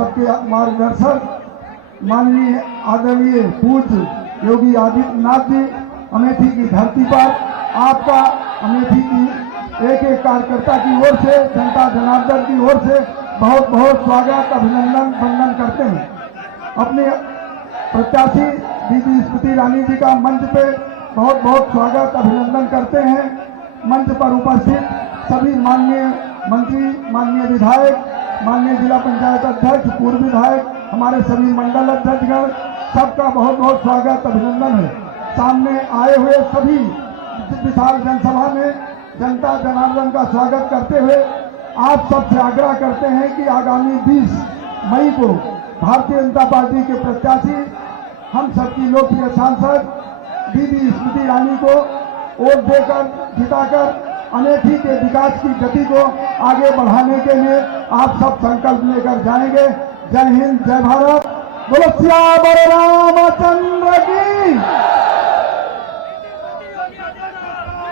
सबके मार्गदर्शक माननीय आदरणीय पूज्य योगी आदित्यनाथ जी, अमेठी की धरती पर आपका अमेठी की एक एक कार्यकर्ता की ओर से, जनता जनार्दन की ओर से बहुत बहुत स्वागत, अभिनंदन, वंदन करते हैं। अपने प्रत्याशी दीदी स्मृति ईरानी जी का मंच पे बहुत बहुत स्वागत, अभिनंदन करते हैं। मंच पर उपस्थित सभी माननीय मंत्री, माननीय विधायक, माननीय जिला पंचायत अध्यक्ष, पूर्व विधायक, हमारे सभी मंडल अध्यक्षगण, सबका बहुत बहुत स्वागत, अभिनंदन है। सामने आए हुए सभी विशाल जनसभा में जनता जनार्दन का स्वागत करते हुए आप सबसे आग्रह करते हैं कि आगामी 20 मई को भारतीय जनता पार्टी के प्रत्याशी, हम सबकी लोकप्रिय सांसद दीदी स्मृति ईरानी को वोट देकर जिताकर अमेठी के विकास की गति को आगे बढ़ाने के लिए आप सब संकल्प लेकर जाएंगे। जय हिंद, जय भारत, बोलो सियावर रामचंद्र की।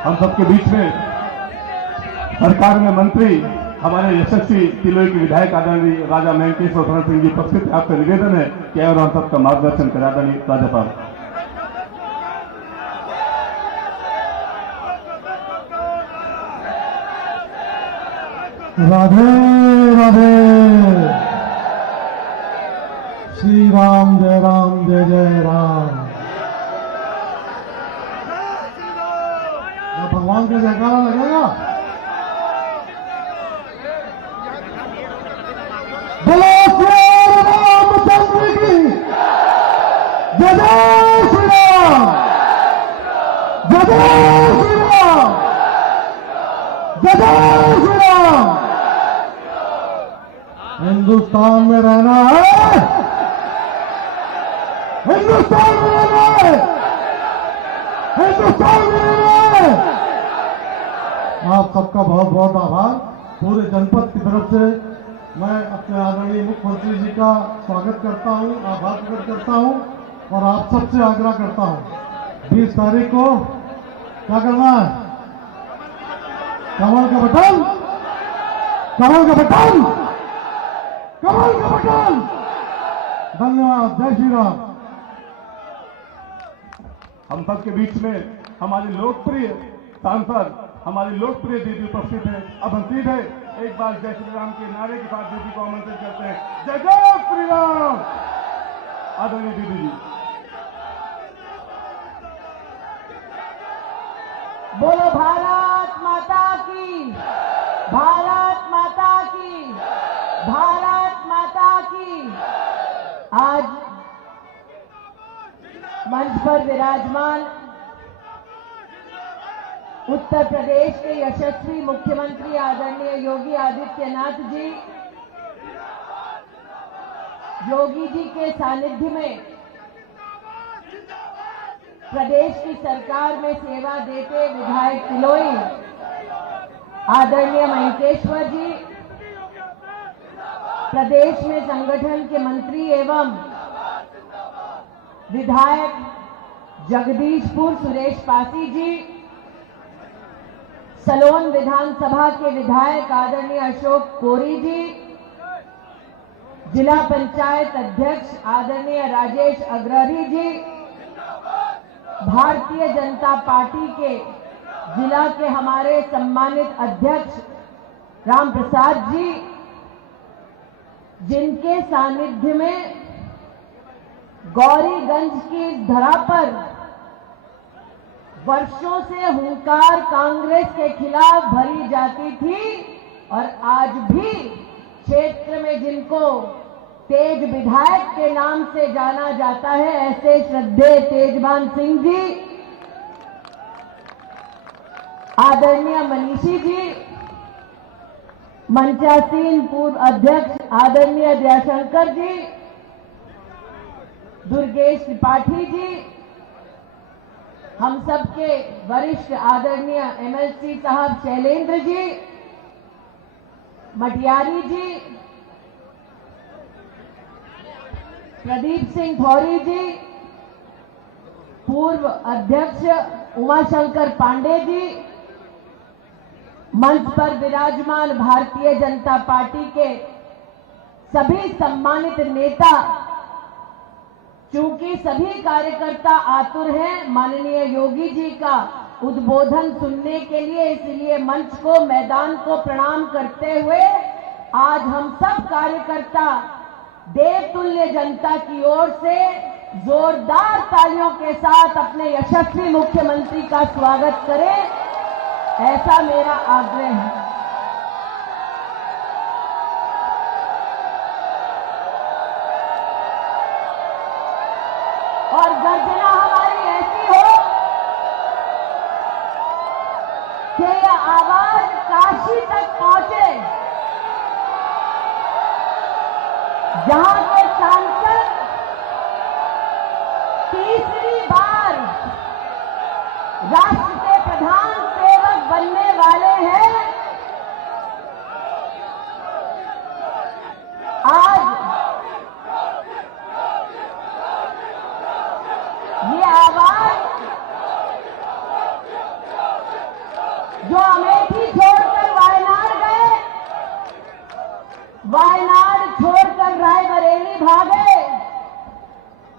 हम सबके बीच में सरकार में मंत्री, हमारे यशस्वी तिलोई के विधायक आदरणीय राजा महेंकेश्वर सिंह जी उपस्थित है। आपका निवेदन है कि और हम सबका मार्गदर्शन करा आदरणीय राज्यपाल। राधे राधे, श्री राम, जय जय राम। भगवान का जयकारा लगेगा। बोलो श्री रामचंद्र की जय, जय श्री राम, जय जय श्री राम, जय जय श्री राम। हिंदुस्तान में रहना है, हिंदुस्तान में रहना है, हिंदुस्तान में रहना है। आप सबका बहुत बहुत आभार। पूरे जनपद की तरफ से मैं अपने आदरणीय मुख्यमंत्री जी का स्वागत करता हूं, आभार प्रकट करता हूं और आप सबसे आग्रह करता हूं 20 तारीख को क्या करना है? कमल का बटन, कमल का बटन, कमल का बटन। धन्यवाद, जय श्री राम। हम सबके बीच में हमारे लोकप्रिय सांसद, हमारी लोकप्रिय दीदी उपस्थित है। अब हम सीधे एक बार जय श्री राम के नारे के साथ दीदी को आमंत्रित करते हैं। जय जय श्री राम। आदरणीय दीदी जी। बोलो भारत माता की, भारत माता की, भारत माता की। आज मंच पर विराजमान उत्तर प्रदेश के यशस्वी मुख्यमंत्री आदरणीय योगी आदित्यनाथ जी, योगी जी के सानिध्य में प्रदेश की सरकार में सेवा देते विधायक तिलोई आदरणीय महेंकेश्वर जी, प्रदेश में संगठन के मंत्री एवं विधायक जगदीशपुर सुरेश पासी जी, सलोन विधानसभा के विधायक आदरणीय अशोक कोरी जी, जिला पंचायत अध्यक्ष आदरणीय राजेश अग्रही जी, भारतीय जनता पार्टी के जिला के हमारे सम्मानित अध्यक्ष राम प्रसाद जी, जिनके सानिध्य में गौरीगंज की धरा पर वर्षों से हुंकार कांग्रेस के खिलाफ भरी जाती थी और आज भी क्षेत्र में जिनको तेज विधायक के नाम से जाना जाता है, ऐसे श्रद्धेय तेजवान सिंह जी, आदरणीय मनीषी जी, मंचासीन पूर्व अध्यक्ष आदरणीय दयाशंकर जी, दुर्गेश त्रिपाठी जी, हम सबके वरिष्ठ आदरणीय एमएलसी साहब शैलेंद्र जी, मटियारी जी, प्रदीप सिंह थौरी जी, पूर्व अध्यक्ष उमाशंकर पांडे जी, मंच पर विराजमान भारतीय जनता पार्टी के सभी सम्मानित नेता, चूंकि सभी कार्यकर्ता आतुर हैं माननीय योगी जी का उद्बोधन सुनने के लिए, इसलिए मंच को, मैदान को प्रणाम करते हुए आज हम सब कार्यकर्ता देवतुल्य जनता की ओर से जोरदार तालियों के साथ अपने यशस्वी मुख्यमंत्री का स्वागत करें, ऐसा मेरा आग्रह है। और गर्जना हमारी ऐसी हो कि यह आवाज काशी तक पहुंचे, जहां के सांसद तीसरी बार राष्ट्र के प्रधान सेवक बनने वाले हैं। आज ये आवाज जो अमेठी छोड़कर वायनाड गए, वायनाड छोड़कर रायबरेली भागे,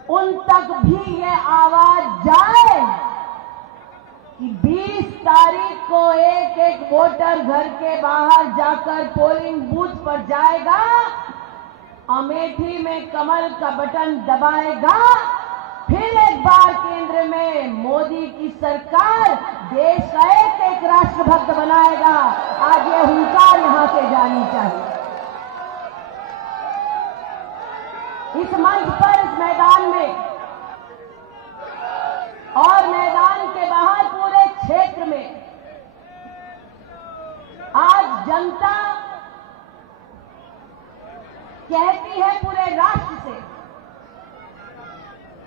उन तक भी ये आवाज जाए कि 20 तारीख को एक एक वोटर घर के बाहर जाकर पोलिंग बूथ पर जाएगा, अमेठी में कमल का बटन दबाएगा, फिर एक बार केंद्र में मोदी की सरकार देश का एक एक राष्ट्रभक्त बनाएगा। आज ये हुंकार यहां से जानी चाहिए। इस मंच पर, इस मैदान में और मैदान के बाहर पूरे क्षेत्र में आज जनता कहती है पूरे राष्ट्र से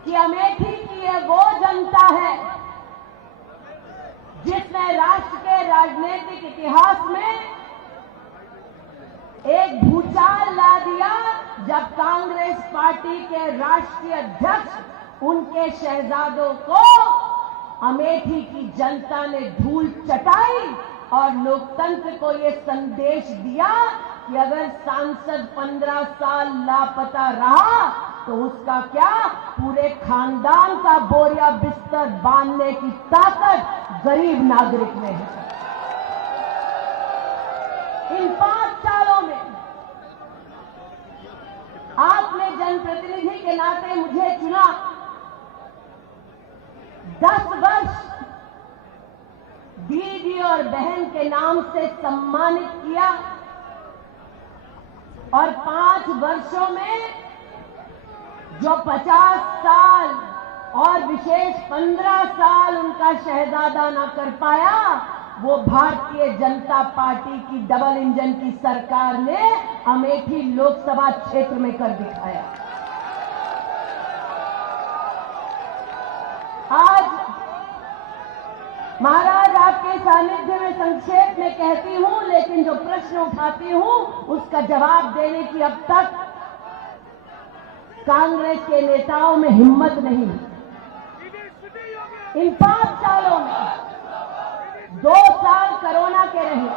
कि अमेठी की ये वो जनता है जिसने राष्ट्र के राजनीतिक इतिहास में एक भूचाल ला दिया, जब कांग्रेस पार्टी के राष्ट्रीय अध्यक्ष उनके शहजादों को अमेठी की जनता ने धूल चटाई और लोकतंत्र को ये संदेश दिया कि अगर सांसद 15 साल लापता रहा तो उसका क्या, पूरे खानदान का बोरिया बिस्तर बांधने की ताकत गरीब नागरिक में है। इन 5 सालों में आपने जनप्रतिनिधि के नाते मुझे चुना, 10 वर्ष दीदी और बहन के नाम से सम्मानित किया और 5 वर्षों में जो 50 साल और विशेष 15 साल उनका शहजादा ना कर पाया, वो भारतीय जनता पार्टी की डबल इंजन की सरकार ने अमेठी लोकसभा क्षेत्र में कर दिखाया। आज महाराज आपके सानिध्य में संक्षेप में कहती हूं, लेकिन जो प्रश्न उठाती हूं उसका जवाब देने की अब तक कांग्रेस के नेताओं में हिम्मत नहीं। इन 5 सालों में 2 साल कोरोना के रहे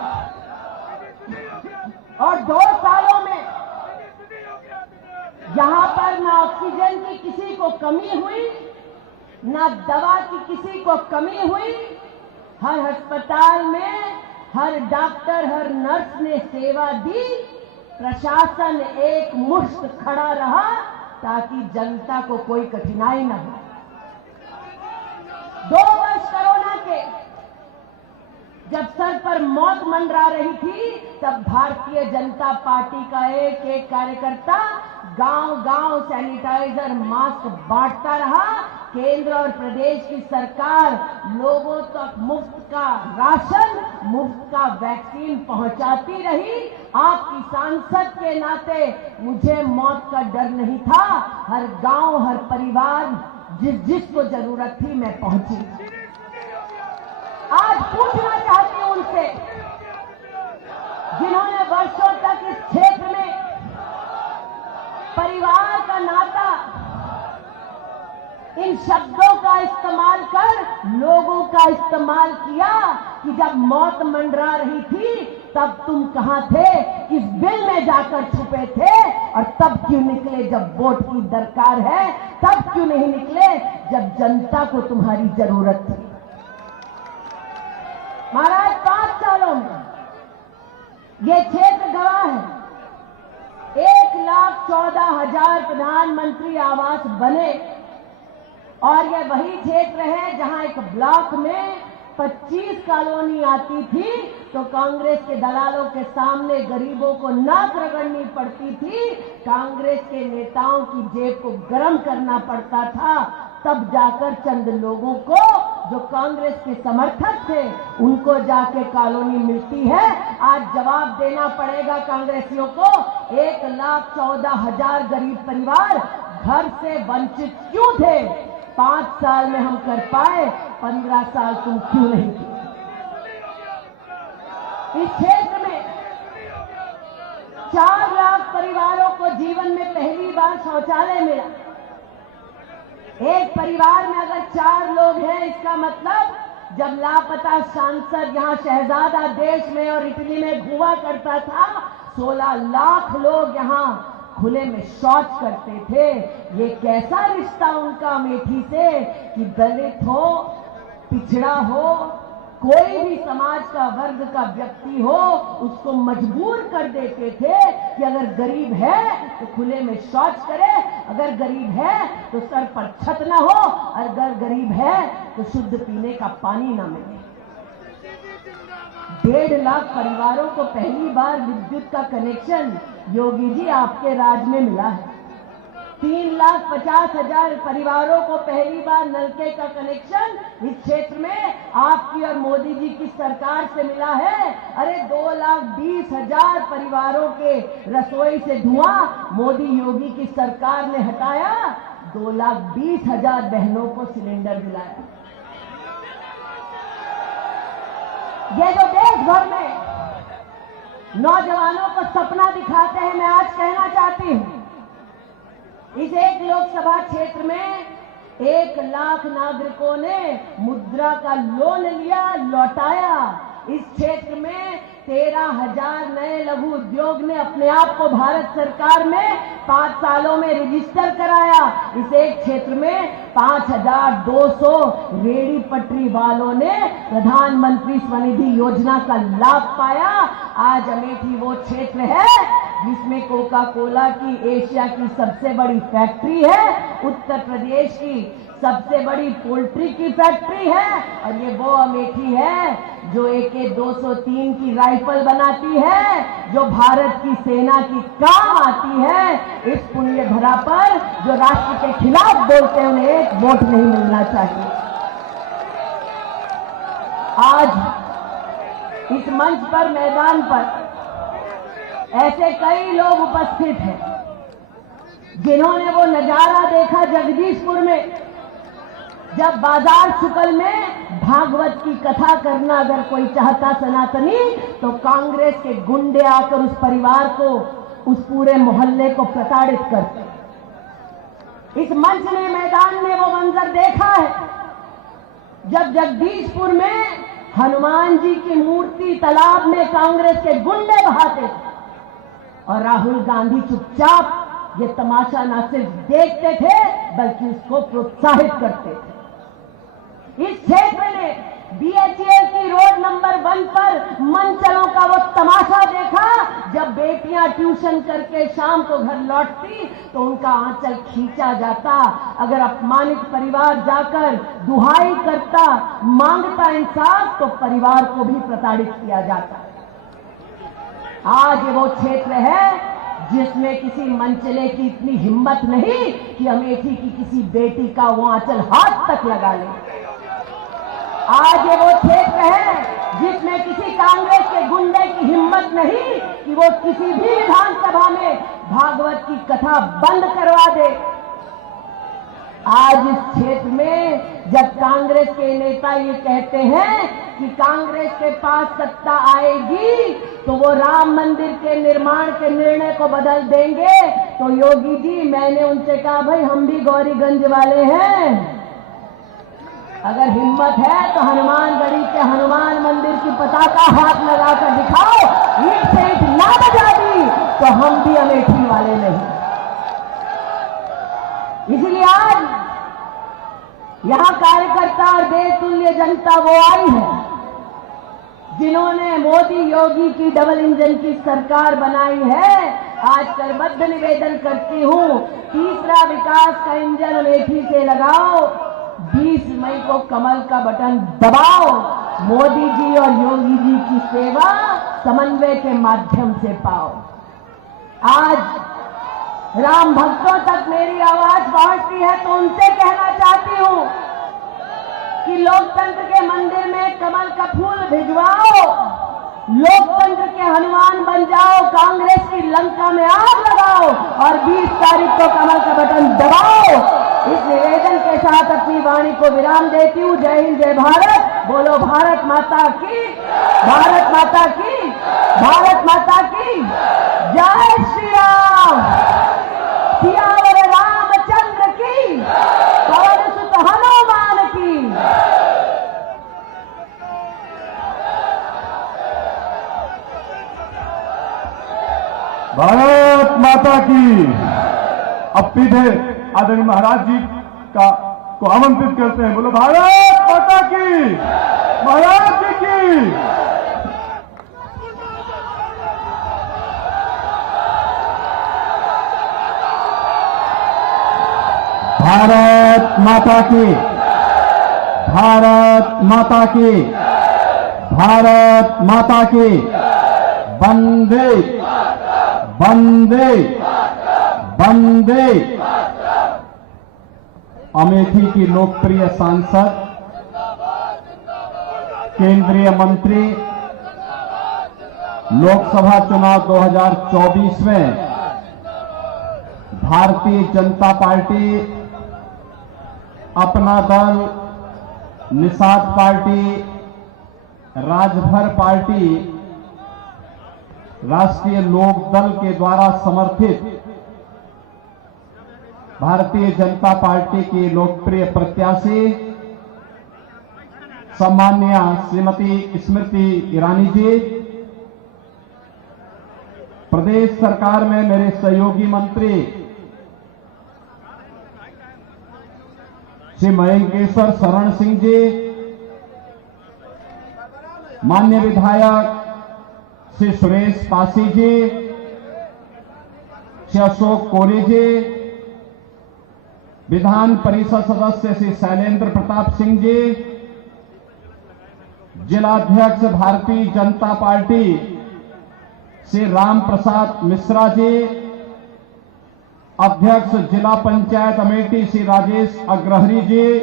और 2 सालों में जहां पर ना ऑक्सीजन की किसी को कमी हुई, ना दवा की किसी को कमी हुई, हर अस्पताल में हर डॉक्टर, हर नर्स ने सेवा दी, प्रशासन एक मुश्त खड़ा रहा ताकि जनता को कोई कठिनाई न हो। 2 वर्ष कोरोना के जब सर पर मौत मंडरा रही थी, तब भारतीय जनता पार्टी का एक एक कार्यकर्ता गांव-गांव सैनिटाइजर, मास्क बांटता रहा। केंद्र और प्रदेश की सरकार लोगों तक मुफ्त का राशन, मुफ्त का वैक्सीन पहुंचाती रही। आपकी सांसद के नाते मुझे मौत का डर नहीं था। हर गांव, हर परिवार, जिसको जरूरत थी, मैं पहुंची। आज पूछना चाहती हूं उनसे, जिन्होंने वर्षों तक इस क्षेत्र में परिवार का नाता, इन शब्दों का इस्तेमाल कर लोगों का इस्तेमाल किया कि जब मौत मंडरा रही थी तब तुम कहां थे, किस बिल में जाकर छुपे थे और तब क्यों निकले जब वोट की दरकार है, तब क्यों नहीं निकले जब जनता को तुम्हारी जरूरत थी। महाराज 5 सालों में ये क्षेत्र गवाह है, 1,14,000 प्रधानमंत्री आवास बने और ये वही क्षेत्र है जहां एक ब्लॉक में 25 कॉलोनी आती थी तो कांग्रेस के दलालों के सामने गरीबों को नाक रगड़नी पड़ती थी, कांग्रेस के नेताओं की जेब को गर्म करना पड़ता था, तब जाकर चंद लोगों को जो कांग्रेस के समर्थक थे उनको जाके कॉलोनी मिलती है। आज जवाब देना पड़ेगा कांग्रेसियों को, 1,14,000 गरीब परिवार घर से वंचित क्यों थे? 5 साल में हम कर पाए, 15 साल तुम क्यों नहीं किए? इस क्षेत्र में 4 लाख परिवारों को जीवन में पहली बार शौचालय मिला। एक परिवार में अगर 4 लोग हैं, इसका मतलब जब लापता सांसद यहाँ शहजादा देश में और इटली में घुमा करता था, 16 लाख लोग यहाँ खुले में शौच करते थे। ये कैसा रिश्ता उनका अमेठी से कि दलित हो, पिछड़ा हो, कोई भी समाज का वर्ग का व्यक्ति हो, उसको मजबूर कर देते थे कि अगर गरीब है तो खुले में शौच करे, अगर गरीब है तो सर पर छत ना हो, और अगर गरीब है तो शुद्ध पीने का पानी ना मिले। 1.5 लाख परिवारों को पहली बार विद्युत का कनेक्शन योगी जी आपके राज में मिला है। 3,50,000 परिवारों को पहली बार नलके का कनेक्शन इस क्षेत्र में आपकी और मोदी जी की सरकार से मिला है। अरे 2,20,000 परिवारों के रसोई से धुआं मोदी योगी की सरकार ने हटाया, 2,20,000 बहनों को सिलेंडर दिलाया। ये जो देश भर में नौजवानों को सपना दिखाते हैं, मैं आज कहना चाहती हूं, इस एक लोकसभा क्षेत्र में 1 लाख नागरिकों ने मुद्रा का लोन लिया, लौटाया। इस क्षेत्र में 13,000 नए लघु उद्योग ने अपने आप को भारत सरकार में 5 सालों में रजिस्टर कराया। इस एक क्षेत्र में 5,200 रेहड़ी पटरी वालों ने प्रधानमंत्री स्वनिधि योजना का लाभ पाया। आज अमेठी वो क्षेत्र है जिसमें कोका कोला की एशिया की सबसे बड़ी फैक्ट्री है, उत्तर प्रदेश की सबसे बड़ी पोल्ट्री की फैक्ट्री है, और ये वो अमेठी है जो AK-203 की राइफल बनाती है, जो भारत की सेना की काम आती है। इस पुण्य धरा पर जो राष्ट्र के खिलाफ बोलते हैं उन्हें एक वोट नहीं मिलना चाहिए। आज इस मंच पर, मैदान पर ऐसे कई लोग उपस्थित हैं जिन्होंने वो नजारा देखा जगदीशपुर में, जब बाजार शुक्ल में भागवत की कथा करना अगर कोई चाहता सनातनी, तो कांग्रेस के गुंडे आकर उस परिवार को, उस पूरे मोहल्ले को प्रताड़ित करते। इस मंच ने, मैदान में वो मंजर देखा है जब जगदीशपुर में हनुमान जी की मूर्ति तालाब में कांग्रेस के गुंडे बहाते थे और राहुल गांधी चुपचाप ये तमाशा न सिर्फ देखते थे बल्कि उसको प्रोत्साहित करते थे। इस क्षेत्र ने BHEL की रोड नंबर 1 पर मनचलों का वो तमाशा देखा, जब बेटियां ट्यूशन करके शाम को घर लौटती तो उनका आंचल खींचा जाता। अगर अपमानित परिवार जाकर दुहाई करता, मांगता इंसाफ, तो परिवार को भी प्रताड़ित किया जाता। आज वो क्षेत्र है जिसमें किसी मंचले की इतनी हिम्मत नहीं कि अमेठी की किसी बेटी का वो आंचल हाथ तक लगा ले। आज ये वो क्षेत्र है जिसमें किसी कांग्रेस के गुंडे की हिम्मत नहीं कि वो किसी भी विधानसभा में भागवत की कथा बंद करवा दे। आज इस क्षेत्र में जब कांग्रेस के नेता ये कहते हैं कि कांग्रेस के पास सत्ता आएगी तो वो राम मंदिर के निर्माण के निर्णय को बदल देंगे, तो योगी जी, मैंने उनसे कहा, भाई हम भी गौरीगंज वाले हैं, अगर हिम्मत है तो हनुमानगढ़ी के हनुमान मंदिर की पताका हाथ लगाकर दिखाओ। ईंट से ईंट ना बजा दी तो हम भी अमेठी वाले नहीं। इसलिए आज यहां कार्यकर्ता और देशतुल्य जनता वो आई है जिन्होंने मोदी योगी की डबल इंजन की सरकार बनाई है। आज करबद्ध निवेदन करती हूं, तीसरा विकास का इंजन अमेठी से लगाओ, 20 मई को कमल का बटन दबाओ, मोदी जी और योगी जी की सेवा समन्वय के माध्यम से पाओ। आज राम भक्तों तक मेरी आवाज पहुंचती है तो उनसे कहना चाहती हूं कि लोकतंत्र के मंदिर में कमल का फूल भिजवाओ, लोकतंत्र के हनुमान बन जाओ, कांग्रेस की लंका में आग लगाओ और 20 तारीख को कमल का बटन दबाओ। इस निवेदन के साथ अपनी वाणी को विराम देती हूं। जय हिंद, जय भारत। बोलो भारत माता की, भारत माता की, भारत माता की जय। श्री राम, सियावर रामचंद्र की, पवन सुत हनुमान की। भारत माता की। अब सीधे आदरणीय महाराज जी को आमंत्रित करते हैं। बोलो भारत माता की, महाराज जी की। भारत माता की, भारत माता की, भारत माता की। वंदे वंदे वंदे। अमेठी की लोकप्रिय सांसद, केंद्रीय मंत्री, लोकसभा चुनाव 2024 में भारतीय जनता पार्टी, अपना दल, निषाद पार्टी, राजभर पार्टी, राष्ट्रीय लोक दल के द्वारा समर्थित भारतीय जनता पार्टी की लोकप्रिय प्रत्याशी सम्माननीय श्रीमती स्मृति ईरानी जी, प्रदेश सरकार में मेरे सहयोगी मंत्री श्री मयंकेश्वर शरण सिंह जी, माननीय विधायक श्री सुरेश पासी जी, श्री अशोक कोरी जी, विधान परिषद सदस्य श्री शैलेंद्र प्रताप सिंह जी, जिलाध्यक्ष भारतीय जनता पार्टी श्री राम प्रसाद मिश्रा जी, अध्यक्ष जिला पंचायत अमेठी श्री राजेश अग्रहरी जी,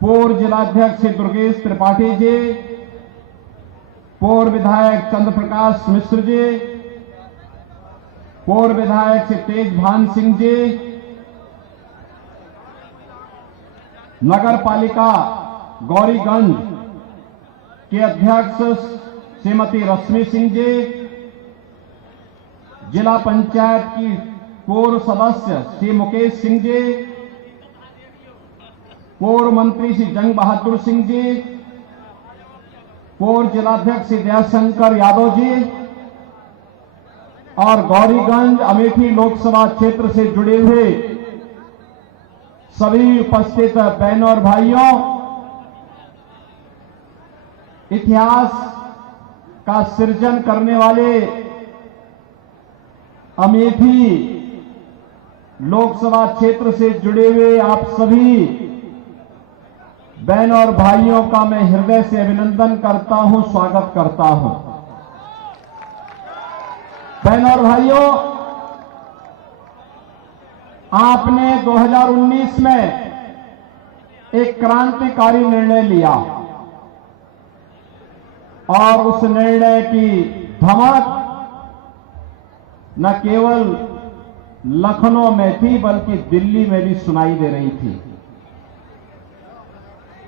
पूर्व जिलाध्यक्ष श्री दुर्गेश त्रिपाठी जी, पूर्व विधायक चंद्र प्रकाश मिश्र जी, पूर्व विधायक श्री तेज भान सिंह जी, नगर पालिका गौरीगंज के अध्यक्ष श्रीमती रश्मि सिंह जी, जिला पंचायत की पूर्व सदस्य श्री मुकेश सिंह जी, पूर्व मंत्री श्री जंग बहादुर सिंह जी, पूर्व जिलाध्यक्ष श्री दयाशंकर यादव जी और गौरीगंज अमेठी लोकसभा क्षेत्र से जुड़े हुए सभी उपस्थित बहनों और भाइयों, इतिहास का सृजन करने वाले अमेठी लोकसभा क्षेत्र से जुड़े हुए आप सभी बहनों और भाइयों का मैं हृदय से अभिनंदन करता हूं, स्वागत करता हूं। बहनों और भाइयों, आपने 2019 में एक क्रांतिकारी निर्णय लिया और उस निर्णय की धमक न केवल लखनऊ में थी बल्कि दिल्ली में भी सुनाई दे रही थी।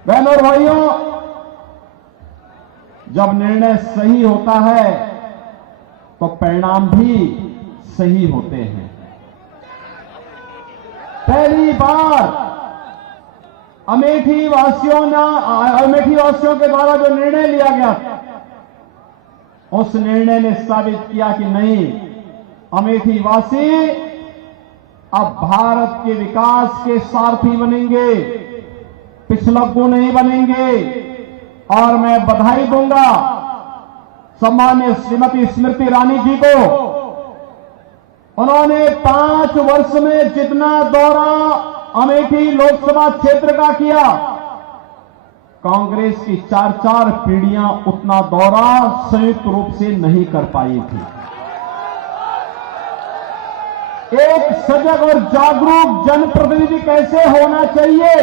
बहनों और भाइयों, जब निर्णय सही होता है तो परिणाम भी सही होते हैं। पहली बार अमेठी वासियों के द्वारा जो निर्णय लिया गया उस निर्णय ने साबित किया कि नहीं, अमेठी वासी अब भारत के विकास के सारथी बनेंगे, पिछलग्गू नहीं बनेंगे। और मैं बधाई दूंगा सम्मान्य श्रीमती स्मृति ईरानी जी को। उन्होंने 5 वर्ष में जितना दौरा अमेठी लोकसभा क्षेत्र का किया, कांग्रेस की 4 पीढ़ियां उतना दौरा संयुक्त रूप से नहीं कर पाई थी। एक सजग और जागरूक जनप्रतिनिधि कैसे होना चाहिए,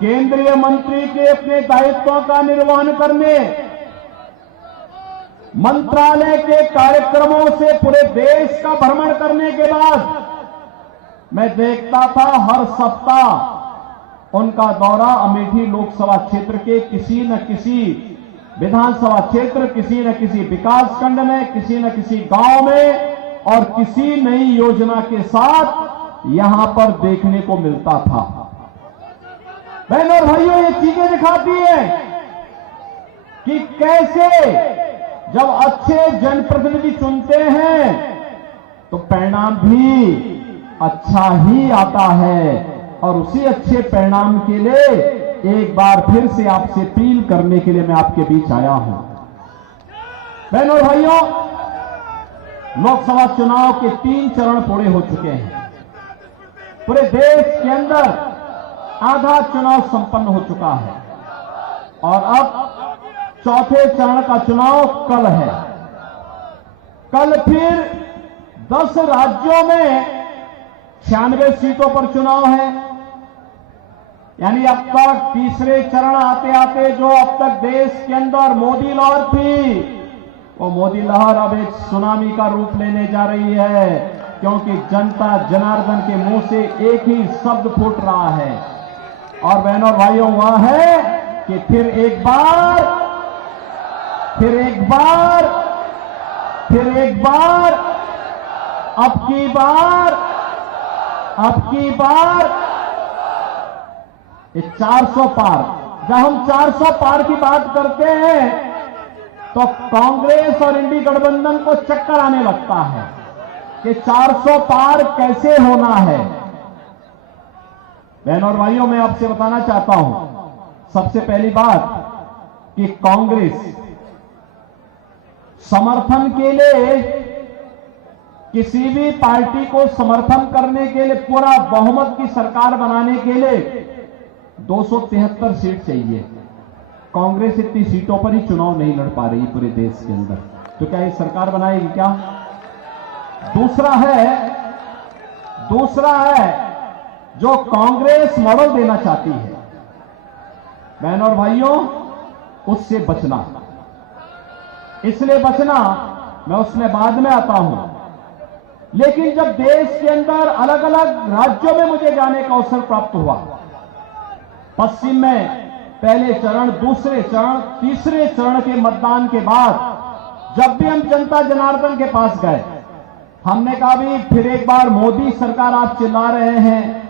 केंद्रीय मंत्री के अपने दायित्वों का निर्वहन करने, मंत्रालय के कार्यक्रमों से पूरे देश का भ्रमण करने के बाद मैं देखता था हर सप्ताह उनका दौरा अमेठी लोकसभा क्षेत्र के किसी न किसी विधानसभा क्षेत्र, किसी न किसी विकासखंड में, किसी न किसी गांव में और किसी नई योजना के साथ यहां पर देखने को मिलता था। बहनों और भाइयों, ये चीजें दिखाती है कि कैसे जब अच्छे जनप्रतिनिधि चुनते हैं तो परिणाम भी अच्छा ही आता है। और उसी अच्छे परिणाम के लिए एक बार फिर से आपसे अपील करने के लिए मैं आपके बीच आया हूं। बहनों और भाइयों, लोकसभा चुनाव के 3 चरण पूरे हो चुके हैं। पूरे देश के अंदर आधा चुनाव संपन्न हो चुका है और अब चौथे चरण का चुनाव कल है। कल फिर 10 राज्यों में 96 सीटों पर चुनाव है। यानी अब तक तीसरे चरण आते आते जो अब तक देश के अंदर मोदी लहर थी, वो मोदी लहर अब एक सुनामी का रूप लेने जा रही है, क्योंकि जनता जनार्दन के मुंह से एक ही शब्द फूट रहा है। और बहनों और भाइयों, वह है कि फिर एक बार अब की बार ये 400 पार। जब हम 400 पार की बात करते हैं तो कांग्रेस और इंडी गठबंधन को चक्कर आने लगता है कि 400 पार कैसे होना है। बहनों और भाइयों, मैं आपसे बताना चाहता हूं सबसे पहली बात कि कांग्रेस समर्थन के लिए, किसी भी पार्टी को समर्थन करने के लिए, पूरा बहुमत की सरकार बनाने के लिए 273 सीट चाहिए। कांग्रेस इतनी सीटों पर ही चुनाव नहीं लड़ पा रही पूरे देश के अंदर, तो क्या ये सरकार बनाएगी क्या? दूसरा है जो कांग्रेस मॉडल देना चाहती है, बहनों और भाइयों, उससे बचना। इसलिए बचना, मैं उसमें बाद में आता हूं। लेकिन जब देश के अंदर अलग अलग राज्यों में मुझे जाने का अवसर प्राप्त हुआ, पश्चिम में पहले चरण, दूसरे चरण, तीसरे चरण के मतदान के बाद जब भी हम जनता जनार्दन के पास गए, हमने कहा भी फिर एक बार मोदी सरकार आप चिल्ला रहे हैं,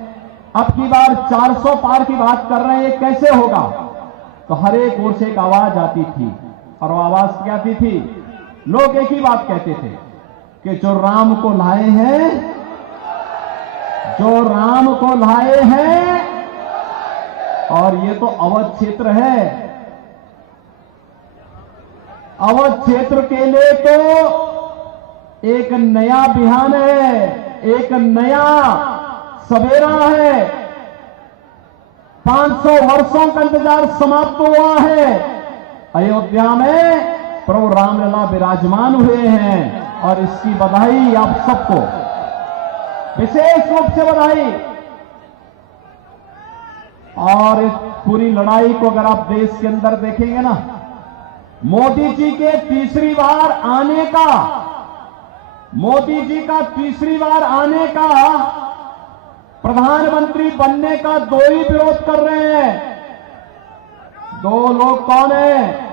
अब की बार 400 पार की बात कर रहे हैं, कैसे होगा? तो हर एक ओर से एक आवाज आती थी, और वो आवाज क्या आती थी? लोग एक ही बात कहते थे कि जो राम को लाए हैं, और ये तो अवध क्षेत्र है। अवध क्षेत्र के लिए तो एक नया बिहान है, एक नया सवेरा है। 500 वर्षों का इंतजार समाप्त हुआ है। अयोध्या में प्रभु रामलला विराजमान हुए हैं, और इसकी बधाई आप सबको, विशेष रूप से बधाई। और इस पूरी लड़ाई को अगर आप देश के अंदर देखेंगे ना, मोदी जी के तीसरी बार आने का, प्रधानमंत्री बनने का दो ही विरोध कर रहे हैं। दो लोग कौन है?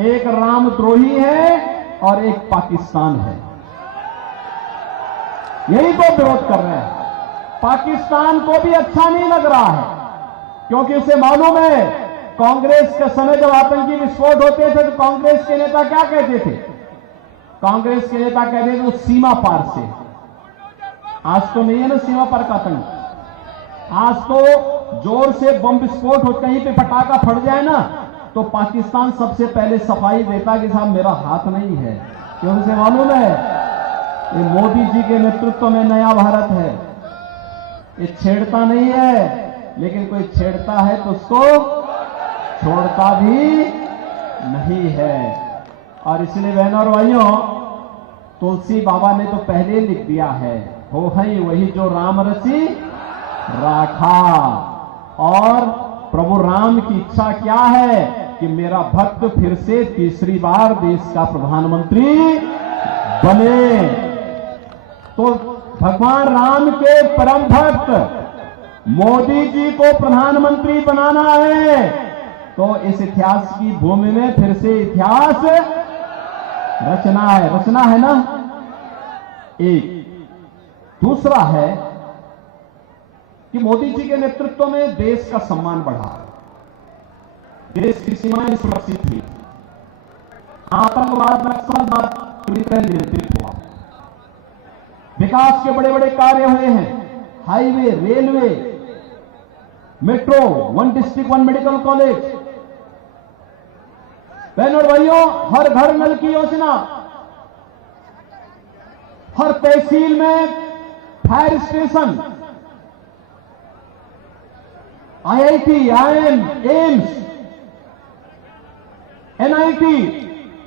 एक रामद्रोही है और एक पाकिस्तान है। यही दो विरोध कर रहे हैं। पाकिस्तान को भी अच्छा नहीं लग रहा है, क्योंकि उसे मालूम है कांग्रेस के समय जब आतंकी विस्फोट होते थे तो कांग्रेस के नेता क्या कहते थे? कांग्रेस के नेता कहते थे वो सीमा पार से। आज तो नहीं है ना सीमा पार का आतंक। आज तो जोर से बम विस्फोट हो, कहीं पे पटाखा फट जाए ना तो पाकिस्तान सबसे पहले सफाई देता कि साहब मेरा हाथ नहीं है, क्यों? उसे मालूम है ये मोदी जी के नेतृत्व में नया भारत है, ये छेड़ता नहीं है, लेकिन कोई छेड़ता है तो उसको छोड़ता भी नहीं है। और इसलिए बहनों और भाइयों, तुलसी बाबा ने तो पहले लिख दिया है, हो है वही जो राम रची राखा। और प्रभु राम की इच्छा क्या है कि मेरा भक्त फिर से तीसरी बार देश का प्रधानमंत्री बने। तो भगवान राम के परम भक्त मोदी जी को प्रधानमंत्री बनाना है, तो इस इतिहास की भूमि में फिर से इतिहास रचना है ना। एक दूसरा है कि मोदी जी के नेतृत्व में देश का सम्मान बढ़ा, देश की सीमाएं सुरक्षित हुई, आतंकवाद नक्सलवाद पूरी तरह नियंत्रित हुआ, विकास के बड़े बड़े कार्य हुए हैं, highway, railway, metro, 1 district 1 medical college. बहनों और भाइयों, हर घर नल की योजना, हर तहसील में fire station, IIT, IIM, AIIMS, NIT,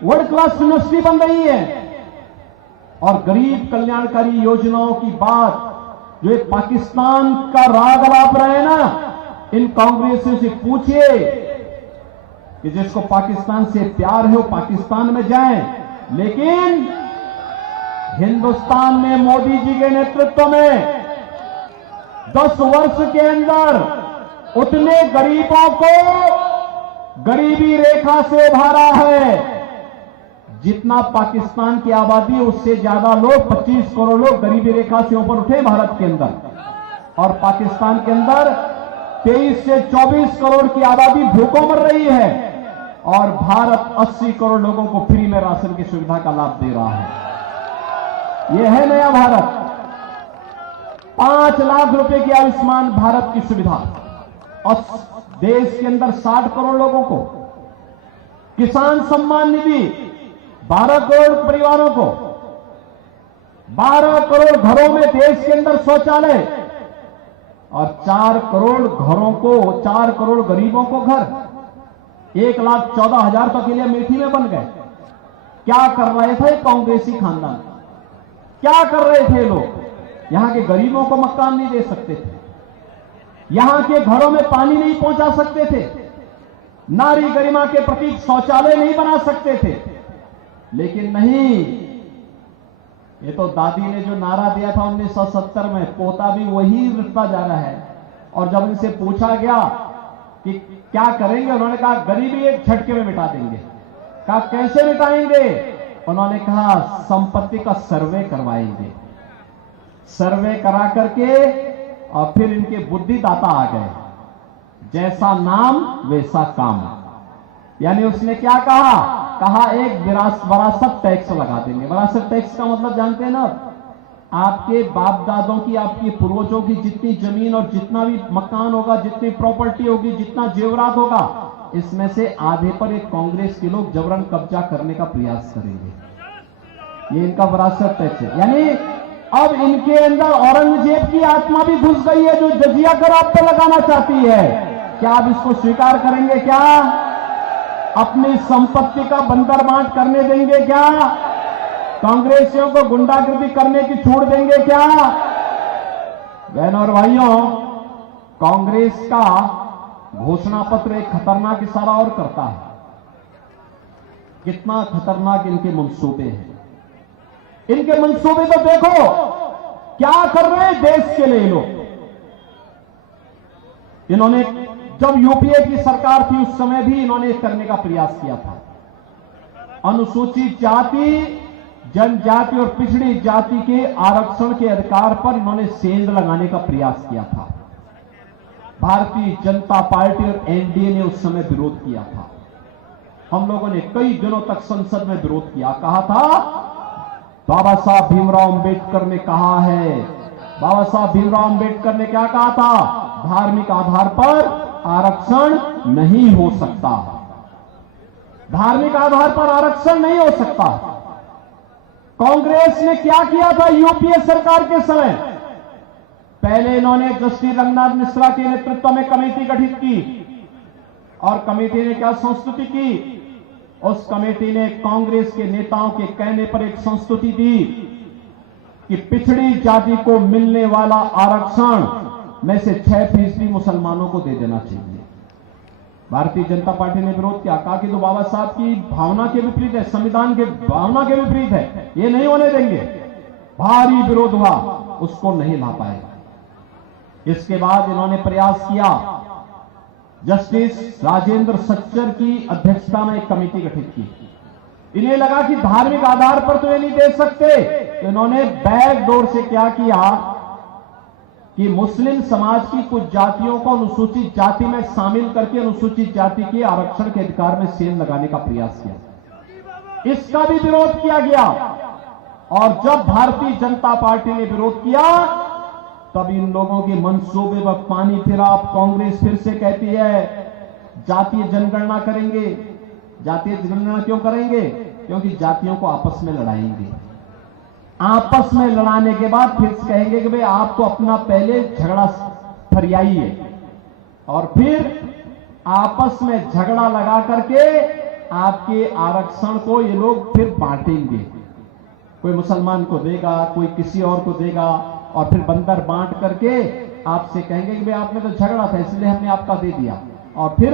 world class university बन रही है। और गरीब कल्याणकारी योजनाओं की बात जो एक पाकिस्तान का राग अलाप रहे ना, इन कांग्रेसियों से पूछिए कि जिसको पाकिस्तान से प्यार है वो पाकिस्तान में जाए, लेकिन हिंदुस्तान में मोदी जी के नेतृत्व में 10 वर्ष के अंदर उतने गरीबों को गरीबी रेखा से उभारा है जितना पाकिस्तान की आबादी, उससे ज्यादा लोग, 25 करोड़ लोग गरीबी रेखा से ऊपर उठे भारत के अंदर। और पाकिस्तान के अंदर 23 से 24 करोड़ की आबादी भूखों मर रही है, और भारत 80 करोड़ लोगों को फ्री में राशन की सुविधा का लाभ दे रहा है। यह है नया भारत। 5 लाख रुपए की आयुष्मान भारत की सुविधा, और देश के अंदर 60 करोड़ लोगों को किसान सम्मान निधि, 12 करोड़ परिवारों को, 12 करोड़ घरों में देश के अंदर शौचालय, और 4 करोड़ घरों को, 4 करोड़ गरीबों को घर, 1,14,000 तो अकेले अमेठी में बन गए। क्या कर रहे थे कांग्रेसी खानदान? क्या कर रहे थे लोग? यहां के गरीबों को मकान नहीं दे सकते थे, यहां के घरों में पानी नहीं पहुंचा सकते थे, नारी गरिमा के प्रतीक शौचालय नहीं बना सकते थे। लेकिन नहीं, ये तो दादी ने जो नारा दिया था 1970 में, पोता भी वही रखता जा रहा है। और जब इनसे पूछा गया कि क्या करेंगे, उन्होंने कहा गरीबी एक झटके में मिटा देंगे। कहा कैसे मिटाएंगे? उन्होंने कहा संपत्ति का सर्वे करवाएंगे। सर्वे करा करके और फिर इनके बुद्धिदाता आ गए, जैसा नाम वैसा काम। यानी उसने क्या कहा एक विरासत टैक्स लगा देंगे। विरासत टैक्स का मतलब जानते हैं ना? आपके बाप दादों की, आपके पूर्वजों की जितनी जमीन और जितना भी मकान होगा, जितनी प्रॉपर्टी होगी, जितना जेवरात होगा, इसमें से आधे पर एक कांग्रेस के लोग जबरन कब्जा करने का प्रयास करेंगे। ये इनका विरासत टैक्स है। यानी अब इनके अंदर औरंगजेब की आत्मा भी घुस गई है, जो जजिया कर आप पे लगाना चाहती है। क्या आप इसको स्वीकार करेंगे? क्या अपनी संपत्ति का बंदर बांट करने देंगे? क्या कांग्रेसियों को गुंडागर्दी करने की छूट देंगे? क्या बहनों और भाइयों, कांग्रेस का घोषणा पत्र एक खतरनाक इशारा और करता है। कितना खतरनाक इनके मंसूबे हैं। इनके मंसूबे तो देखो क्या कर रहे हैं देश के लिए लोग। इन्होंने जब यूपीए की सरकार थी उस समय भी इन्होंने करने का प्रयास किया था। अनुसूचित जाति, जनजाति और पिछड़ी जाति के आरक्षण के अधिकार पर इन्होंने सेंध लगाने का प्रयास किया था। भारतीय जनता पार्टी और एनडीए ने उस समय विरोध किया था। हम लोगों ने कई दिनों तक संसद में विरोध किया, कहा था बाबा साहब भीमराव अंबेडकर ने कहा है, बाबा साहब भीमराव अंबेडकर ने क्या कहा था, धार्मिक आधार पर आरक्षण नहीं हो सकता, धार्मिक आधार पर आरक्षण नहीं हो सकता। कांग्रेस ने क्या किया था यूपीए सरकार के समय, पहले इन्होंने जस्टिस रंगनाथ मिश्रा के नेतृत्व में कमेटी गठित की और कमेटी ने क्या संस्तुति की, उस कमेटी ने कांग्रेस के नेताओं के कहने पर एक संस्तुति दी कि पिछड़ी जाति को मिलने वाला आरक्षण में से 6% मुसलमानों को दे देना चाहिए। भारतीय जनता पार्टी ने विरोध किया, कहा कि तो बाबा साहब की भावना के विपरीत है, संविधान के भावना के विपरीत है, ये नहीं होने देंगे। भारी विरोध हुआ, उसको नहीं ला पाए। इसके बाद इन्होंने प्रयास किया, जस्टिस राजेंद्र सच्चर की अध्यक्षता में एक कमेटी गठित की। इन्हें लगा कि धार्मिक आधार पर तो ये नहीं दे सकते, तो इन्होंने बैकडोर से क्या किया कि मुस्लिम समाज की कुछ जातियों को अनुसूचित जाति में शामिल करके अनुसूचित जाति के आरक्षण के अधिकार में सेल लगाने का प्रयास किया। इसका भी विरोध किया गया और जब भारतीय जनता पार्टी ने विरोध किया तब इन लोगों के मंसूबे पर पानी फिरा। कांग्रेस फिर से कहती है जातीय जनगणना करेंगे। जातीय जनगणना क्यों करेंगे? क्योंकि जातियों को आपस में लड़ाएंगे। आपस में लड़ाने के बाद फिर कहेंगे कि भाई आप तो अपना पहले झगड़ा फरियाइए और फिर आपस में झगड़ा लगा करके आपके आरक्षण को ये लोग फिर बांटेंगे। कोई मुसलमान को देगा, कोई किसी और को देगा और फिर बंदर बांट करके आपसे कहेंगे कि भाई आपने तो झगड़ा था इसलिए हमने आपका दे दिया और फिर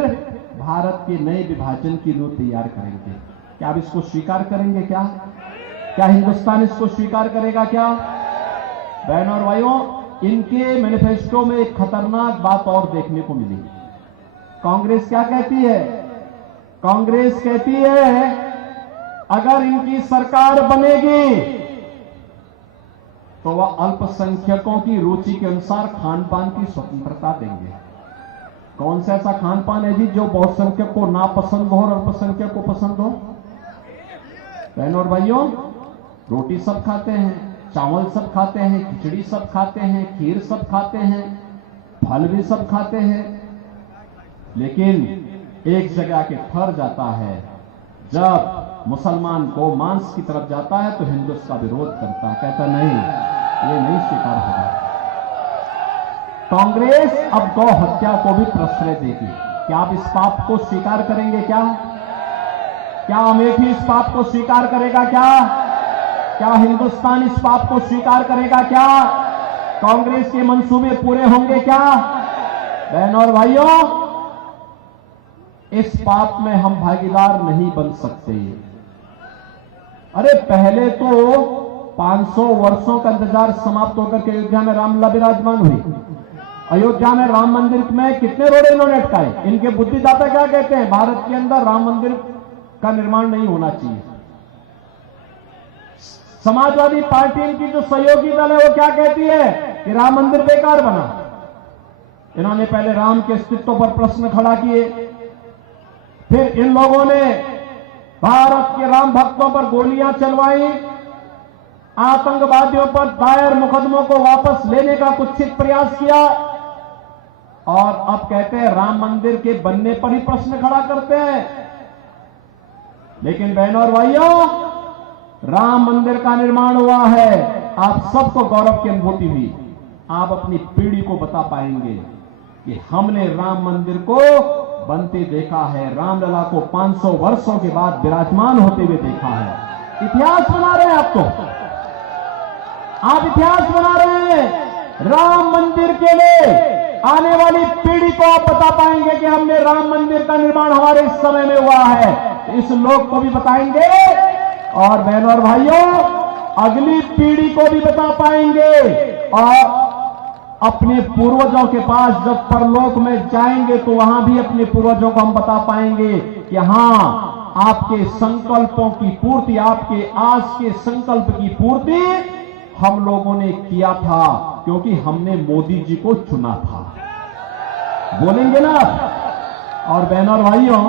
भारत के नए विभाजन की नींव तैयार करेंगे। क्या आप इसको स्वीकार करेंगे? क्या हिंदुस्तान इसको स्वीकार करेगा? क्या बहनों और भाइयों, इनके मैनिफेस्टो में एक खतरनाक बात और देखने को मिली। कांग्रेस क्या कहती है? कांग्रेस कहती है अगर इनकी सरकार बनेगी तो वह अल्पसंख्यकों की रुचि के अनुसार खान पान की स्वतंत्रता देंगे। कौन सा ऐसा खान पान है जी जो बहुसंख्यक को ना पसंद हो और अल्पसंख्यक को पसंद हो? बहनों और भाइयों, रोटी सब खाते हैं, चावल सब खाते हैं, खिचड़ी सब खाते हैं, खीर सब खाते हैं, फल भी सब खाते हैं, लेकिन एक जगह के ठहर जाता है। जब मुसलमान को मांस की तरफ जाता है तो हिंदू उसका विरोध करता है, कहता नहीं, ये नहीं स्वीकार होगा। कांग्रेस अब गौ हत्या को भी प्रश्रय देगी। क्या आप इस पाप को स्वीकार करेंगे? क्या अमेठी इस पाप को स्वीकार करेगा? क्या हिंदुस्तान इस पाप को स्वीकार करेगा? क्या कांग्रेस के मंसूबे पूरे होंगे? क्या बहनों और भाइयों, इस पाप में हम भागीदार नहीं बन सकते। अरे पहले तो 500 वर्षों का इंतजार समाप्त होकर के अयोध्या में रामलला विराजमान हुई। अयोध्या में राम मंदिर में कितने रोड़े इन्होंने अटकाए। इनके बुद्धिदाता क्या कहते हैं? भारत के अंदर राम मंदिर का निर्माण नहीं होना चाहिए। समाजवादी पार्टी इनकी जो सहयोगी दल है वो क्या कहती है कि राम मंदिर बेकार बना। इन्होंने पहले राम के अस्तित्व पर प्रश्न खड़ा किए, फिर इन लोगों ने भारत के राम भक्तों पर गोलियां चलवाई, आतंकवादियों पर दायर मुकदमों को वापस लेने का कुत्सित प्रयास किया और अब कहते हैं राम मंदिर के बनने पर ही प्रश्न खड़ा करते हैं। लेकिन बहनों और भाइयों, राम मंदिर का निर्माण हुआ है, आप सबको गौरव की अनुभूति हुई। आप अपनी पीढ़ी को बता पाएंगे कि हमने राम मंदिर को बनते देखा है, रामलला को 500 वर्षों के बाद विराजमान होते हुए देखा है। इतिहास बना रहे हैं आप, तो आप इतिहास बना रहे हैं। राम मंदिर के लिए आने वाली पीढ़ी को आप बता पाएंगे कि हमने राम मंदिर का निर्माण हमारे इस समय में हुआ है, इस लोक को भी बताएंगे और बहनों और भाइयों अगली पीढ़ी को भी बता पाएंगे और अपने पूर्वजों के पास जब परलोक में जाएंगे तो वहां भी अपने पूर्वजों को हम बता पाएंगे कि हां, आपके संकल्पों की पूर्ति, आपके आज के संकल्प की पूर्ति हम लोगों ने किया था क्योंकि हमने मोदी जी को चुना था। बोलेंगे ना। और बहनों और भाइयों,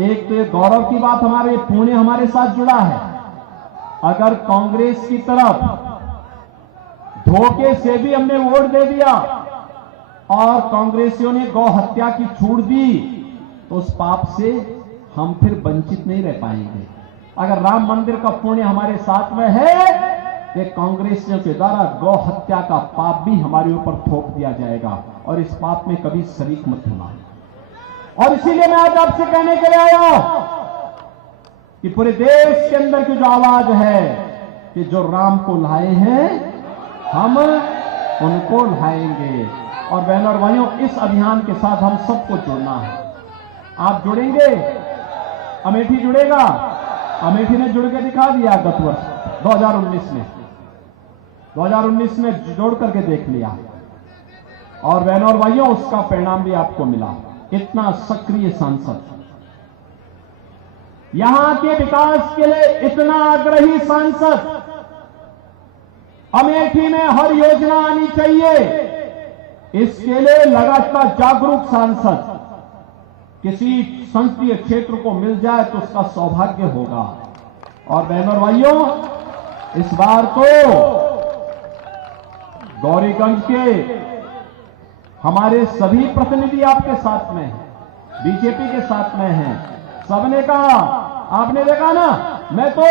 एक तो ये गौरव की बात, हमारे पुणे हमारे साथ जुड़ा है। अगर कांग्रेस की तरफ धोखे से भी हमने वोट दे दिया और कांग्रेसियों ने गौ हत्या की छूट दी, तो उस पाप से हम फिर वंचित नहीं रह पाएंगे। अगर राम मंदिर का पुण्य हमारे साथ में है, तो कांग्रेसियों के द्वारा गौ हत्या का पाप भी हमारे ऊपर थोप दिया जाएगा और इस पाप में कभी शरीक मत होना। और इसीलिए मैं आज आपसे कहने के लिए आया कि पूरे देश के अंदर की जो आवाज है कि जो राम को लाए हैं हम उनको लाएंगे। और बहनों और भाइयों, इस अभियान के साथ हम सबको जुड़ना है। आप जुड़ेंगे, अमेठी जुड़ेगा। अमेठी ने जुड़ के दिखा दिया गत वर्ष 2019 में जोड़ करके देख लिया। और बहनों और भाइयों, उसका परिणाम भी आपको मिला। इतना सक्रिय सांसद, यहां के विकास के लिए इतना आग्रही सांसद, अमेठी में हर योजना आनी चाहिए, इसके लिए लगातार जागरूक सांसद किसी संसदीय क्षेत्र को मिल जाए तो उसका सौभाग्य होगा। और बहनों और भाइयों, इस बार तो गौरीगंज के हमारे सभी प्रतिनिधि आपके साथ में हैं, बीजेपी के साथ में हैं। सबने कहा, आपने देखा ना, मैं तो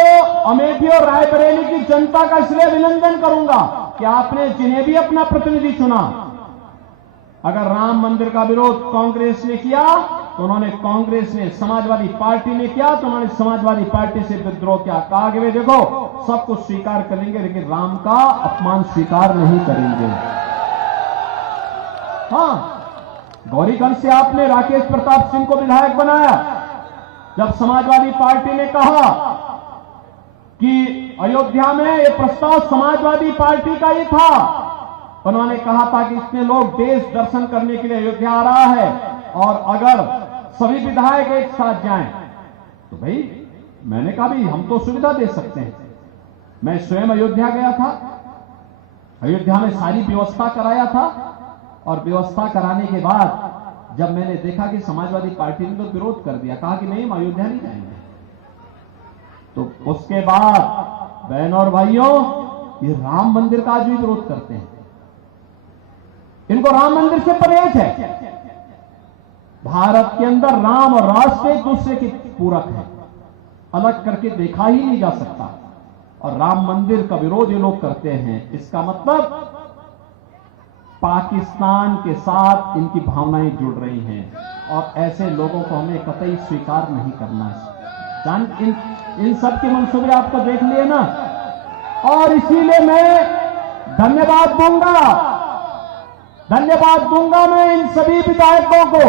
अमेठी और रायबरेली की जनता का इसलिए अभिनंदन करूंगा कि आपने जिन्हें भी अपना प्रतिनिधि चुना। अगर राम मंदिर का विरोध कांग्रेस ने किया तो उन्होंने कांग्रेस ने, समाजवादी पार्टी ने किया तो उन्होंने समाजवादी पार्टी से विद्रोह किया। कहा कि वे देखो सब कुछ स्वीकार करेंगे लेकिन राम का अपमान स्वीकार नहीं करेंगे। हां, गौरीगंज से आपने राकेश प्रताप सिंह को विधायक बनाया। जब समाजवादी पार्टी ने कहा कि अयोध्या में यह प्रस्ताव समाजवादी पार्टी का ही था, उन्होंने कहा था कि इसमें लोग देश दर्शन करने के लिए अयोध्या आ रहा है और अगर सभी विधायक एक साथ जाएं तो भाई, मैंने कहा भी हम तो सुविधा दे सकते हैं। मैं स्वयं अयोध्या गया था, अयोध्या में सारी व्यवस्था कराया था और व्यवस्था कराने के बाद जब मैंने देखा कि समाजवादी पार्टी ने तो विरोध कर दिया, कहा कि नहीं हम अयोध्या नहीं जाएंगे, तो उसके बाद बहनों और भाइयों, ये राम मंदिर का आज भी विरोध करते हैं। इनको राम मंदिर से परहेज है। भारत के अंदर राम और राष्ट्र एक दूसरे के पूरक है, अलग करके देखा ही नहीं जा सकता। और राम मंदिर का विरोध ये लोग करते हैं, इसका मतलब पाकिस्तान के साथ इनकी भावनाएं जुड़ रही हैं और ऐसे लोगों को हमें कतई स्वीकार नहीं करना है। इन सब के मंसूबे आपको देख लिए ना। और इसीलिए मैं धन्यवाद दूंगा मैं इन सभी विधायकों को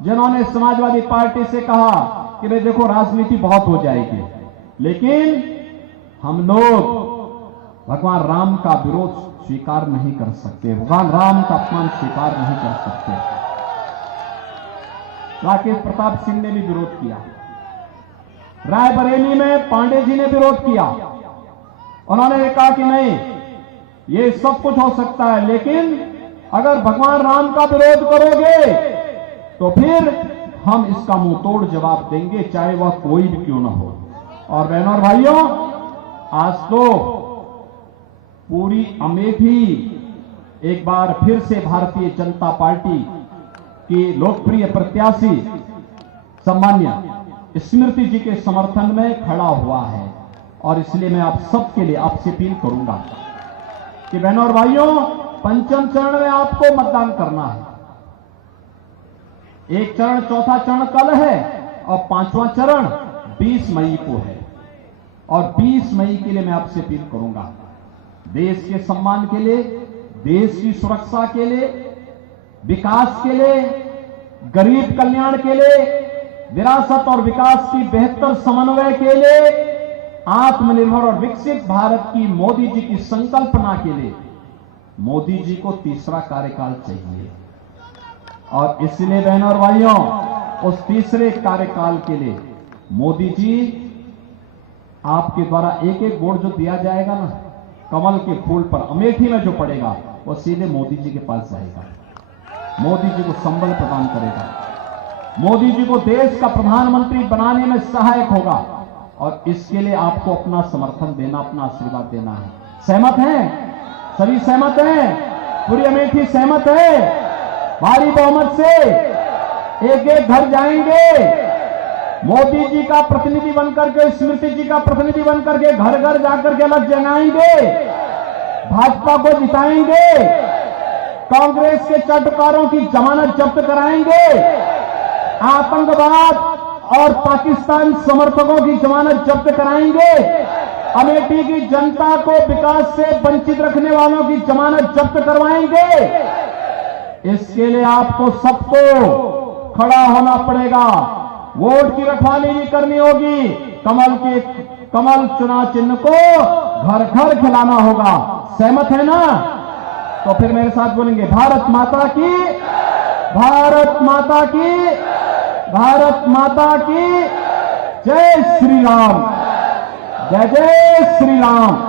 जिन्होंने समाजवादी पार्टी से कहा कि भाई देखो राजनीति बहुत हो जाएगी लेकिन हम लोग भगवान राम का विरोध स्वीकार नहीं कर सकते, भगवान राम का अपमान स्वीकार नहीं कर सकते। राकेश प्रताप सिंह ने भी विरोध किया, रायबरेली में पांडे जी ने विरोध किया। उन्होंने कहा कि नहीं, ये सब कुछ हो सकता है लेकिन अगर भगवान राम का विरोध करोगे तो फिर हम इसका मुंह तोड़ जवाब देंगे, चाहे वह कोई भी क्यों ना हो। और बहनों और भाइयों, आज तो पूरी अमेठी एक बार फिर से भारतीय जनता पार्टी की लोकप्रिय प्रत्याशी सम्मान्य स्मृति जी के समर्थन में खड़ा हुआ है। और इसलिए मैं आप सबके लिए आपसे अपील करूंगा कि बहनों और भाइयों, पंचम चरण में आपको मतदान करना है। एक चरण, चौथा चरण कल है और पांचवां चरण 20 मई को है। और 20 मई के लिए मैं आपसे अपील करूंगा, देश के सम्मान के लिए, देश की सुरक्षा के लिए, विकास के लिए, गरीब कल्याण के लिए, विरासत और विकास की बेहतर समन्वय के लिए, आत्मनिर्भर और विकसित भारत की मोदी जी की संकल्पना के लिए मोदी जी को तीसरा कार्यकाल चाहिए। और इसलिए बहनों और भाइयों, उस तीसरे कार्यकाल के लिए मोदी जी आपके द्वारा एक एक वोट जो दिया जाएगा ना, कमल के फूल पर अमेठी में जो पड़ेगा वो सीधे मोदी जी के पास जाएगा। मोदी जी को संबल प्रदान करेगा, मोदी जी को देश का प्रधानमंत्री बनाने में सहायक होगा और इसके लिए आपको अपना समर्थन देना, अपना आशीर्वाद देना है। सहमत हैं? सभी सहमत हैं? पूरी अमेठी सहमत है? भारी बहुमत से एक एक घर जाएंगे, मोदी जी का प्रतिनिधि बनकर के, स्मृति जी का प्रतिनिधि बनकर के घर घर जाकर के अलग जगाएंगे, भाजपा को जिताएंगे, कांग्रेस के चटकारों की जमानत जब्त कराएंगे, आतंकवाद और पाकिस्तान समर्थकों की जमानत जब्त कराएंगे, अमेठी की जनता को विकास से वंचित रखने वालों की जमानत जब्त करवाएंगे। इसके लिए आपको सबको खड़ा होना पड़ेगा, वोट की रखवाली भी करनी होगी, कमल चुनाव चिन्ह को घर घर खिलाना होगा। सहमत है ना? तो फिर मेरे साथ बोलेंगे, भारत माता की, भारत माता की, भारत माता की जय श्री राम, जय जय श्री राम।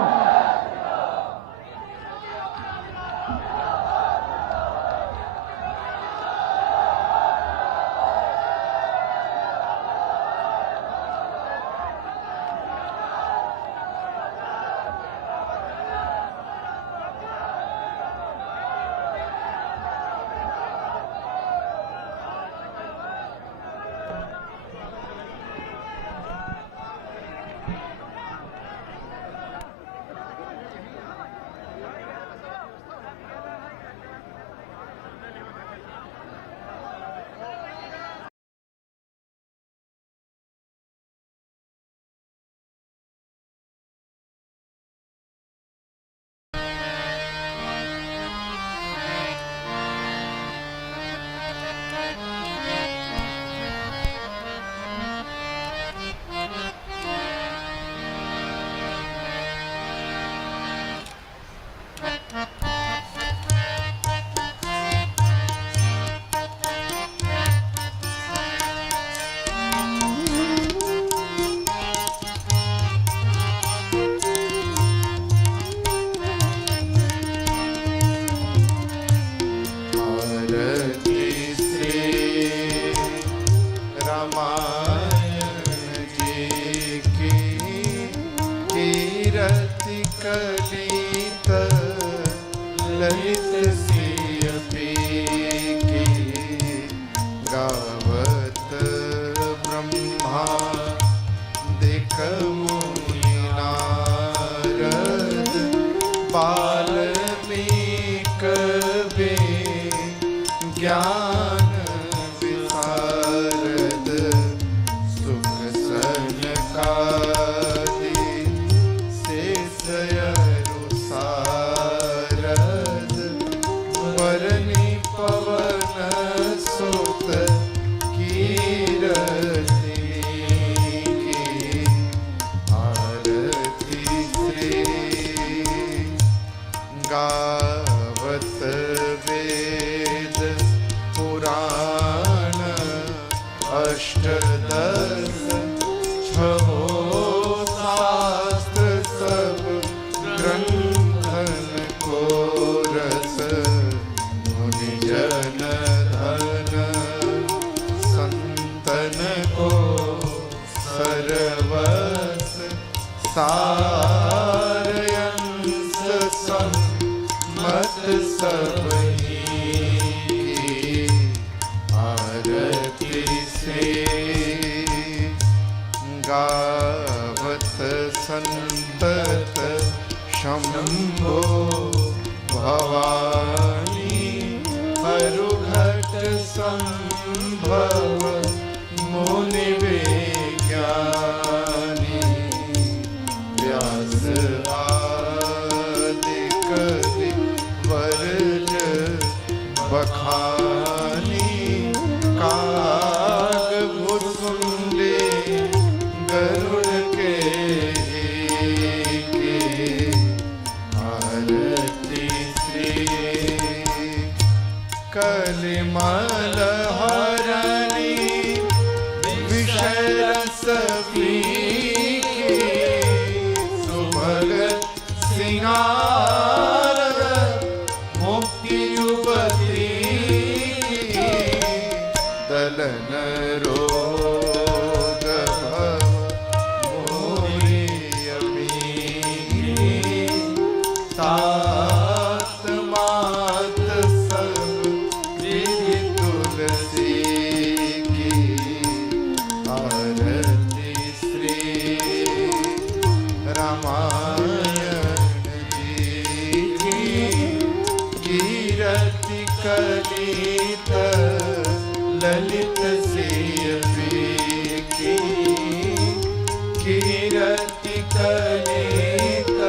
कलित ललित सियपी की गावत ब्रह्मा दिक मुनि नारद बाल्मीक वे ज्ञान विशारद सुख सनकादि सारद वरनि पवन सुत कीरति की आरती श्री गावत वेद पुराण अष्टदश छहो शास्त्र सब ग्रंथन को रस मुनि जन धन संतन को सर्वस सारयंस सम्मत सबही आरती से गावत संतत शंभो भवानी हरुघट संभव मुनि विज्ञानी व्यास आदि कवि वर्ज बखानी काग भुजुंडे गरुड़ के कलिमल हरणी विषय रस पीके सुभग सिंगार मुक्ति युवती कलित ललित सियपी की कीरति कलित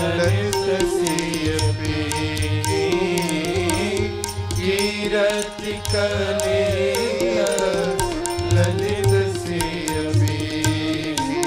ललित सियपी की कीरति कलित ललित सियपी की।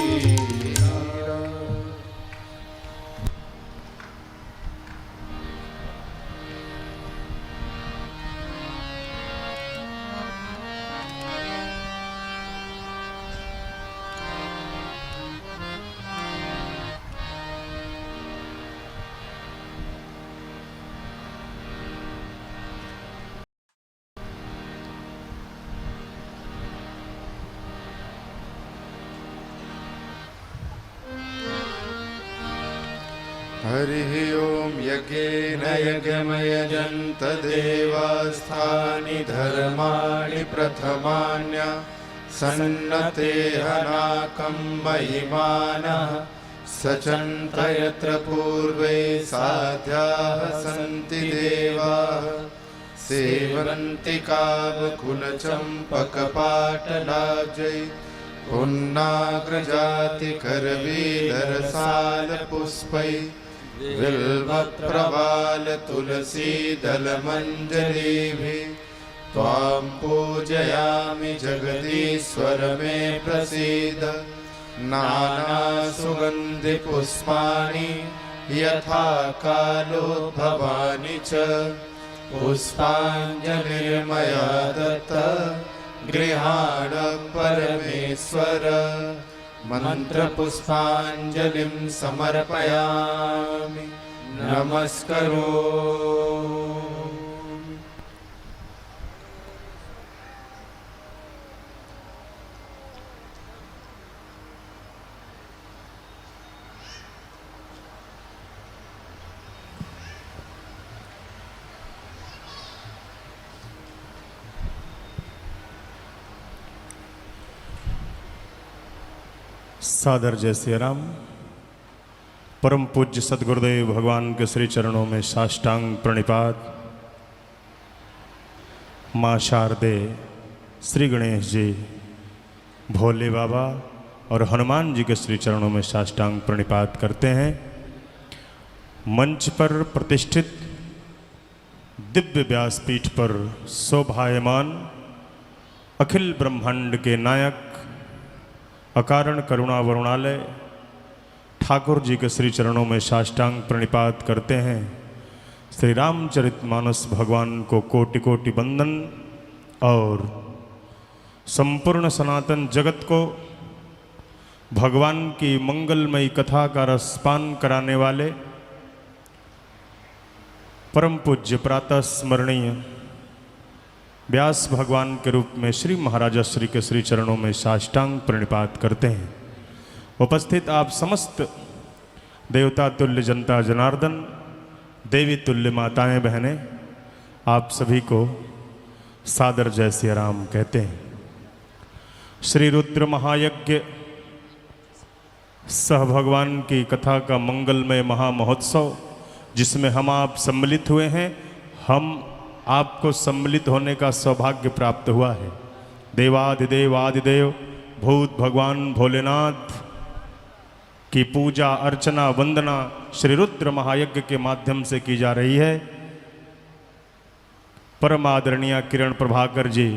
हरिः ओं यज्ञेन यज्ञमयजन्त देवास्थानि धर्माणि प्रथमान्य सन्नते हनाकं महिमानः सचन्त यत्र पूर्वे साध्याः सन्ति देवाः सेवन्ति कामकुलचम्पकपाटलाजै पुन्नाग्रजातिकरवीधरसालपुष्पै बिल्वप्रवाल तुलसीदलमञ्जरीभिः त्वां पूजयामि जगदीश्वर मे प्रसीद। नानासुगन्धिपुष्पाणि यथा कालोद्भवानि च पुष्पाञ्जलिर्मया दत्ता गृहाण परमेश्वर। मंत्रपुष्पाञ्जलिं समर्पयामि नमस्करोमि। सादर जय श्री राम। परम पूज्य सदगुरुदेव भगवान के श्री चरणों में साष्टांग प्रणिपात। माँ शारदे, श्री गणेश जी, भोले बाबा और हनुमान जी के श्री चरणों में साष्टांग प्रणिपात करते हैं। मंच पर प्रतिष्ठित दिव्य व्यासपीठ पर शोभायमान अखिल ब्रह्मांड के नायक अकारण करुणा वरुणालय ठाकुर जी के श्री चरणों में साष्टांग प्रणिपात करते हैं। श्री रामचरितमानस भगवान को कोटि कोटि वंदन और संपूर्ण सनातन जगत को भगवान की मंगलमयी कथा का रसपान कराने वाले परम पूज्य प्रातः स्मरणीय व्यास भगवान के रूप में श्री महाराजा श्री के श्री चरणों में साष्टांग प्रणिपात करते हैं। उपस्थित आप समस्त देवता तुल्य जनता जनार्दन, देवी तुल्य माताएं बहनें, आप सभी को सादर जय श्री राम कहते हैं। श्री रुद्र महायज्ञ सह भगवान की कथा का मंगलमय महामहोत्सव जिसमें हम आप सम्मिलित हुए हैं, हम आपको सम्मिलित होने का सौभाग्य प्राप्त हुआ है। देवाधिदेव आदिदेव भूत भगवान भोलेनाथ की पूजा अर्चना वंदना श्री रुद्र महायज्ञ के माध्यम से की जा रही है। परम आदरणीय किरण प्रभाकर जी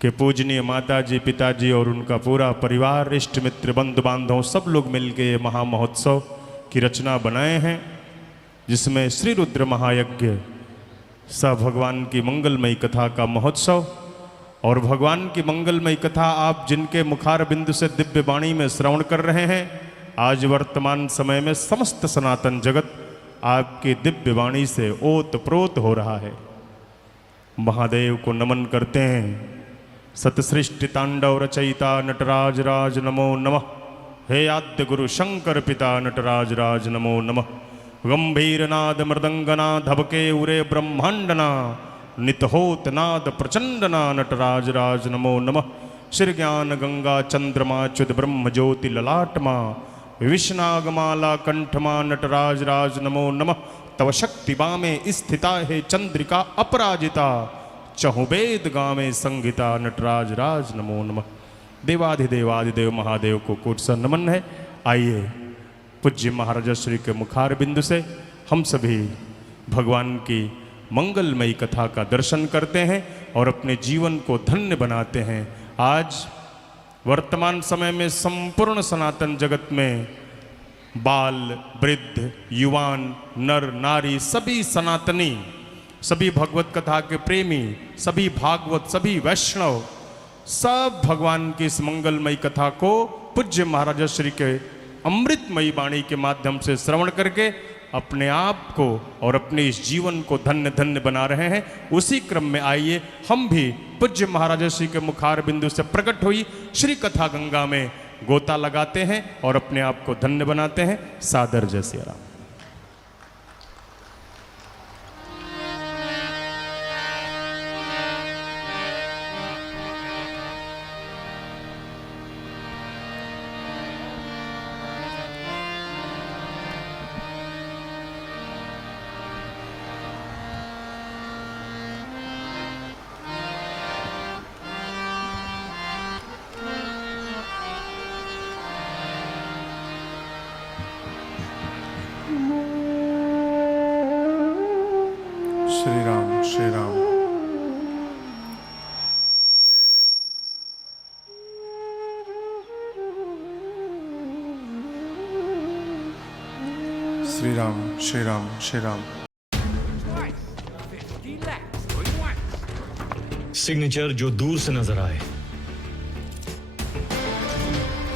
के पूजनीय माता जी, पिताजी और उनका पूरा परिवार, इष्ट मित्र, बंधु बांधव सब लोग मिलकर ये महामहोत्सव की रचना बनाए हैं, जिसमें श्री रुद्र महायज्ञ स भगवान की मंगलमयी कथा का महोत्सव। और भगवान की मंगलमयी कथा आप जिनके मुखार बिंदु से दिव्य वाणी में श्रवण कर रहे हैं, आज वर्तमान समय में समस्त सनातन जगत आपकी दिव्य वाणी से ओत प्रोत हो रहा है। महादेव को नमन करते हैं। सतसृष्टि तांडव रचयिता नटराज राज नमो नमः। हे आद्य गुरु शंकर पिता नटराज राज नमो नमः। गंभीर नाद मृदंगना धबके उरे ब्रह्मांडना नितहोत नाद प्रचंडना नटराज राज नमो नमः। श्री ज्ञान गंगा चंद्रमा च्युत ब्रह्म ज्योति ललाटमा विष्णागमाला कंठमा नटराज राज नमो नमः। तव शक्ति बामे स्थिता है चंद्रिका अपराजिता, चहुवेद गामे संगीता नटराज राज नमो नमः। देवाधिदेवादिदेव महादेव को कोटि सा नमन है। आइए पूज्य महाराजा श्री के मुखार बिंदु से हम सभी भगवान की मंगलमयी कथा का दर्शन करते हैं और अपने जीवन को धन्य बनाते हैं। आज वर्तमान समय में संपूर्ण सनातन जगत में बाल, वृद्ध, युवान, नर, नारी, सभी सनातनी, सभी भगवत कथा के प्रेमी, सभी भागवत, सभी वैष्णव, सब भगवान की इस मंगलमयी कथा को पूज्य महाराजा श्री के अमृतमयी वाणी के माध्यम से श्रवण करके अपने आप को और अपने इस जीवन को धन्य धन्य बना रहे हैं। उसी क्रम में आइए हम भी पूज्य महाराजा श्री के मुखार बिंदु से प्रकट हुई श्री कथा गंगा में गोता लगाते हैं और अपने आप को धन्य बनाते हैं। सादर जय सिया राम। श्री राम श्री राम। श्री राम श्री राम श्री राम। सिग्नेचर जो दूर से नजर आए,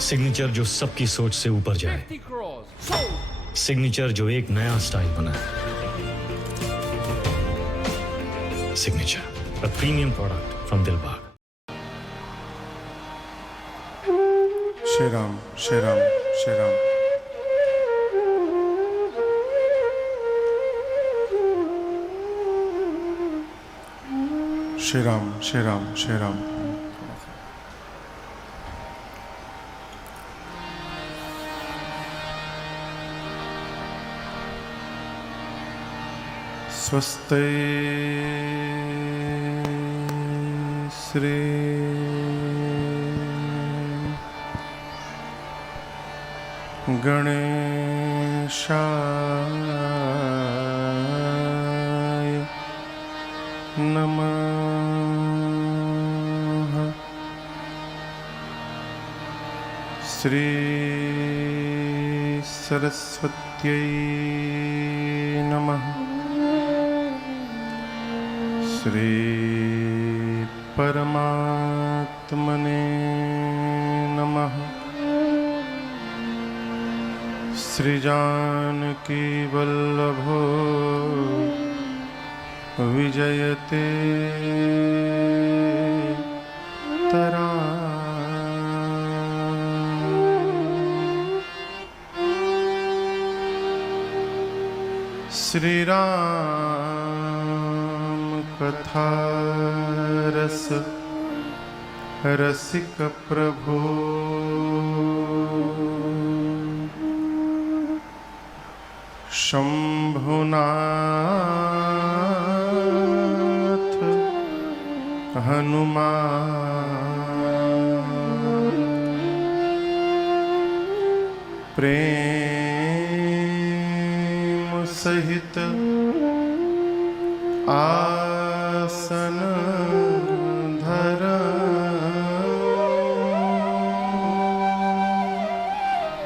सिग्नेचर जो सबकी सोच से ऊपर जाए, सिग्नेचर जो एक नया स्टाइल बनाए। Signature, a premium product from Dilbag. Shri Ram Shri Ram Shri Ram. Shri Ram Shri Ram Shri Ram. स्वस्ति श्री गणेशाय नमः। श्री सरस्वत्यै नमः। श्री परमात्मने नमः। श्री जानकी वल्लभो विजयते तरा। श्री राम कथा रस रसिक प्रभु। शंभुनाथ हनुमान प्रेम सहित आसन